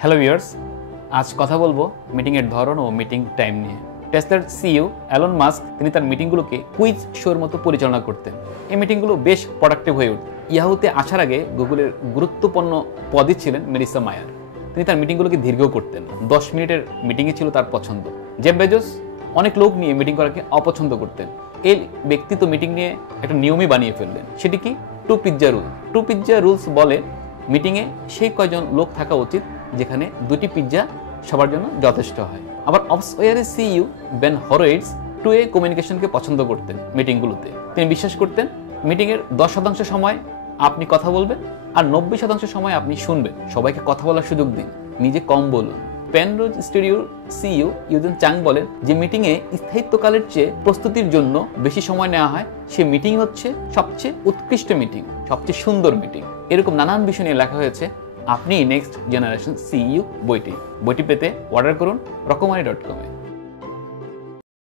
Hello viewers, আজ কথা বলবো মিটিংয়ের ধরন ও মিটিং টাইম নিয়ে। টেসলার সিইও এলন মাস্ক তিনি তার মিটিংগুলোকে কুইজ শোর মতো পরিচালনা করতেন। এই মিটিংগুলো বেশ প্রোডাক্টিভ হয়ে উঠত। ইয়াহুতে আসার আগে গুগলের গুরুত্বপূর্ণ পদে ছিলেন মেলিসা মায়ার। তিনি তার মিটিংগুলোকে দীর্ঘ করতেন। 10 মিনিটের মিটিংই ছিল তার পছন্দ। জেফ বেজোস অনেক লোক নিয়ে মিটিং করাকে অপছন্দ করতেন। এই ব্যক্তি তো মিটিং নিয়ে একটা নিয়মই বানিয়ে ফেললেন। সেটি কি? Two pizza rule. Two pizza rules বলে মিটিংয়ে সেই কয়জন লোক থাকা উচিত যেখানে 2টি পিৎজা সবার জন্য যথেষ্ট হয়। আবার অপসওয়্যারের সিইও বেন হরোইটস 2-ওয়ে কমিউনিকেশনকে পছন্দ করতেন। মিটিংগুলোতে তিনি বিশ্বাস করতেন মিটিংয়ের 10% সময় আপনি কথা বলবেন আর 90% সময় আপনি শুনবেন। সবাইকে কথা বলার সুযোগ দিন, নিজে কম বলুন। পেনরোজ স্টুডিওর সিইও ইউজেন চাং বলেন যে মিটিংয়ে স্থায়িত্বকালের চেয়ে প্রস্তুতির জন্য বেশি সময় নেওয়া হয়, সে মিটিং হচ্ছে সবচেয়ে উৎকৃষ্ট মিটিং, সবচেয়ে সুন্দর মিটিং। এরকম নানান বিষয় নিয়ে লেখা হয়েছে আপনি নেক্সট জেনারেশন সিইও বইটি পেতে অর্ডার করুন রকমারি.com-এ।